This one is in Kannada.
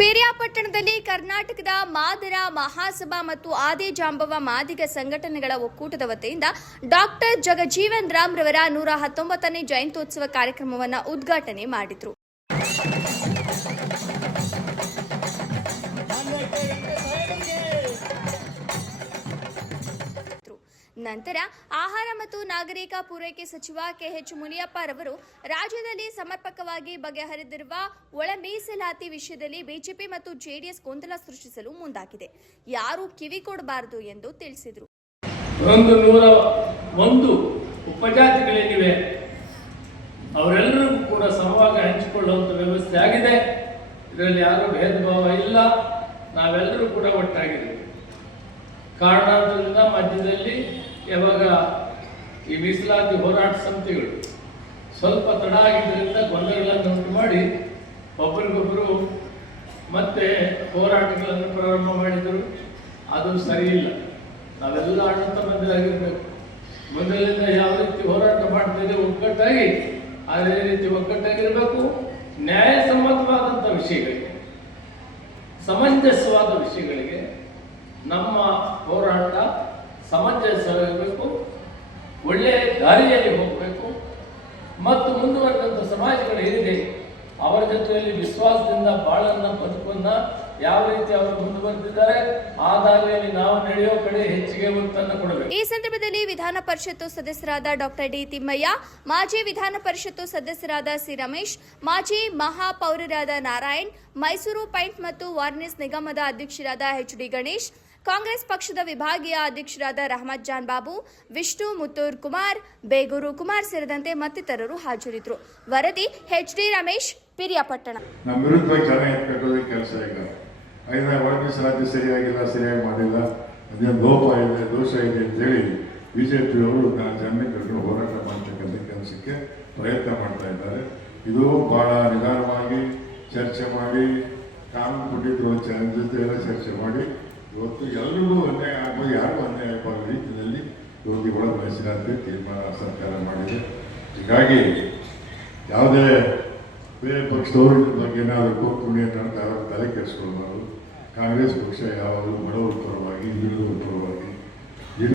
ಪಿರಿಯಾಪಟ್ಟಣದಲ್ಲಿ ಕರ್ನಾಟಕದ ಮಾದರ ಮಹಾಸಭಾ ಮತ್ತು ಆದಿಜಾಂಬವ ಮಾದಿಗ ಸಂಘಟನೆಗಳ ಒಕ್ಕೂಟದ ವತಿಯಿಂದ ಡಾಕ್ಟರ್ ಜಗಜೀವನ್ ರಾಮ್ ರವರ 119ನೇ ಜಯಂತ್ಯೋತ್ಸವ ಕಾರ್ಯಕ್ರಮವನ್ನು ಉದ್ಘಾಟನೆ ಮಾಡಿದರು. ನಂತರ ಆಹಾರ ಮತ್ತು ನಾಗರಿಕ ಪೂರೈಕೆ ಸಚಿವ ಕೆಎಚ್ ಮುನಿಯಪ್ಪ ರವರು ರಾಜ್ಯದಲ್ಲಿ ಸಮರ್ಪಕವಾಗಿ ಬಗೆಹರಿದಿರುವ ಒಳ ಮೀಸಲಾತಿ ವಿಷಯದಲ್ಲಿ ಬಿಜೆಪಿ ಮತ್ತು ಜೆಡಿಎಸ್ ಗೊಂದಲ ಸೃಷ್ಟಿಸಲು ಮುಂದಾಗಿದೆ. ಯಾರೂ ಕಿವಿ ಕೊಡಬಾರದು ಎಂದು ತಿಳಿಸಿದರು. 101 ಉಪಜಾತಿಗಳೇನಿವೆ ಅವರೆಲ್ಲರಿಗೂ ಕೂಡ ಸಮವಾಗಿ ಹಂಚಿಕೊಳ್ಳುವಂಥ ವ್ಯವಸ್ಥೆ ಆಗಿದೆ. ಇದರಲ್ಲಿ ಯಾರೂ ಭೇದ ಭಾವ ಇಲ್ಲ. ನಾವೆಲ್ಲರೂ ಕೂಡ ಒಟ್ಟಾಗಿದ್ದೀವಿ. ಕಾರಣಾಂತರದಿಂದ ಮಧ್ಯದಲ್ಲಿ ಯಾವಾಗ ಈ ಮೀಸಲಾತಿ ಹೋರಾಟ ಸಮಿತಿಗಳು ಸ್ವಲ್ಪ ತಡ ಆಗಿದ್ದರಿಂದ ಗೊಂದಲಗಳನ್ನು ಉಂಟು ಮಾಡಿ ಒಬ್ಬರಿಗೊಬ್ಬರು ಮತ್ತೆ ಹೋರಾಟಗಳನ್ನು ಪ್ರಾರಂಭ ಮಾಡಿದರು. ಅದು ಸರಿಯಿಲ್ಲ. ನಾವೆಲ್ಲ ಅಣ್ಣ ತಮ್ಮಂದಿರಾಗಿರಬೇಕು. ಮೊದಲಿಂದ ಯಾವ ರೀತಿ ಹೋರಾಟ ಮಾಡ್ತಿದ್ದೆ ಒಗ್ಗಟ್ಟಾಗಿ ಅದೇ ರೀತಿ ಒಗ್ಗಟ್ಟಾಗಿರಬೇಕು. ನ್ಯಾಯಸಮ್ಮತವಾದಂಥ ವಿಷಯಗಳಿಗೆ, ಸಮಂಜಸವಾದ ವಿಷಯಗಳಿಗೆ ನಮ್ಮ ಹೋರಾಟ ಸಮಂಜಸವಾಗಿರಬೇಕು. ಒಳ್ಳೆಯ ದಾರಿಯಲ್ಲಿ ಹೋಗಬೇಕು ಮತ್ತು ಮುಂದುವರೆದಂಥ ಸಮಾಜಗಳು ಏನಿದೆ ಅವರ ಜೊತೆಯಲ್ಲಿ ವಿಶ್ವಾಸದಿಂದ ಬಾಳನ್ನ ಬದುಕನ್ನ ಯಾವ ರೀತಿ ಅವರು ಮುಂದುವರೆದಿದ್ದಾರೆ ಆ ದಾರಿಯಲ್ಲಿ ನಾವು ನಡೆಯೋ ಕಡೆ ಹೆಚ್ಚಿಗೆ ಒತ್ತನ್ನು ಕೊಡಬೇಕು. ಈ ಸಂದರ್ಭದಲ್ಲಿ ವಿಧಾನ ಪರಿಷತ್ತು ಸದಸ್ಯರಾದ ಡಾಕ್ಟರ್ ಡಿ ತಿಮ್ಮಯ್ಯ, ಮಾಜಿ ವಿಧಾನ ಪರಿಷತ್ತು ಸದಸ್ಯರಾದ ಸಿ ರಮೇಶ್, ಮಾಜಿ ಮಹಾಪೌರರಾದ ನಾರಾಯಣ್, ಮೈಸೂರು ಪೈಂಟ್ ಮತ್ತು ವಾರ್ನಿಸ್ ನಿಗಮದ ಅಧ್ಯಕ್ಷರಾದ ಎಚ್ ಡಿ ಗಣೇಶ್, ಕಾಂಗ್ರೆಸ್ ಪಕ್ಷದ ವಿಭಾಗೀಯ ಅಧ್ಯಕ್ಷರಾದ ರಹಮತ್ ಜಾನ್ ಬಾಬು, ವಿಷ್ಣು ಮುತ್ತೂರ್ ಕುಮಾರ್, ಬೇಗೂರು ಕುಮಾರ್ ಸೇರಿದಂತೆ ಮತ್ತಿತರರು ಹಾಜರಿದ್ದರು. ವರದಿ ಎಚ್ ಡಿ ರಮೇಶ್, ಪಿರಿಯಾಪಟ್ಟಣ. ನಮ್ಮ ವಿರುದ್ಧವಾಗಿ ಜನ ಎತ್ಕೊಳ್ಳೋದು ಕೆಲಸ ಈಗ ಐದನೇ ಒಳ ಮೀಸಲಾತಿ ಸರಿಯಾಗಿಲ್ಲ, ಸರಿಯಾಗಿ ಮಾಡಿಲ್ಲ, ಅದೇನು ಲೋಪ ಇದೆ, ದೋಷ ಇದೆ ಅಂತೇಳಿ ಬಿಜೆಪಿಯವರು ಜನಕ್ಕೆ ಕರ್ಕೊಂಡು ಹೋರಾಟ ಮಾಡ್ತಕ್ಕಂಥ ಕೆಲಸಕ್ಕೆ ಪ್ರಯತ್ನ ಮಾಡ್ತಾ ಇದ್ದಾರೆ. ಇದು ಬಹಳ ನಿಧಾನವಾಗಿ ಚರ್ಚೆ ಮಾಡಿ ಕಾನೂನು ಕೊಟ್ಟಿದ್ರು ಜೊತೆ ಎಲ್ಲ ಚರ್ಚೆ ಮಾಡಿ ಇವತ್ತು ಎಲ್ಲರಿಗೂ ಅನ್ಯಾಯ ಆಗ್ಬೋದು, ಯಾರಿಗೂ ಅನ್ಯಾಯ ಆಗೋ ರೀತಿಯಲ್ಲಿ ಇವತ್ತು ಒಳ ಮೀಸಲಾತಿ ತೀರ್ಮಾನ ಸರ್ಕಾರ ಮಾಡಿದೆ. ಹೀಗಾಗಿ ಯಾವುದೇ ಬೇರೆ ಪಕ್ಷದವರು ಇದ್ರ ಬಗ್ಗೆ ಏನಾದರೂ ಕೋರ್ಕುಣಿಯನ್ನು ತಲೆ ಕೆಡಿಸ್ಕೊಳ್ಬಾರ್ದು. ಕಾಂಗ್ರೆಸ್ ಪಕ್ಷ ಯಾವಾಗಲೂ ಬಡವರ ಪರವಾಗಿ, ಹಿಂದುಳಿದವರ ಪರವಾಗಿ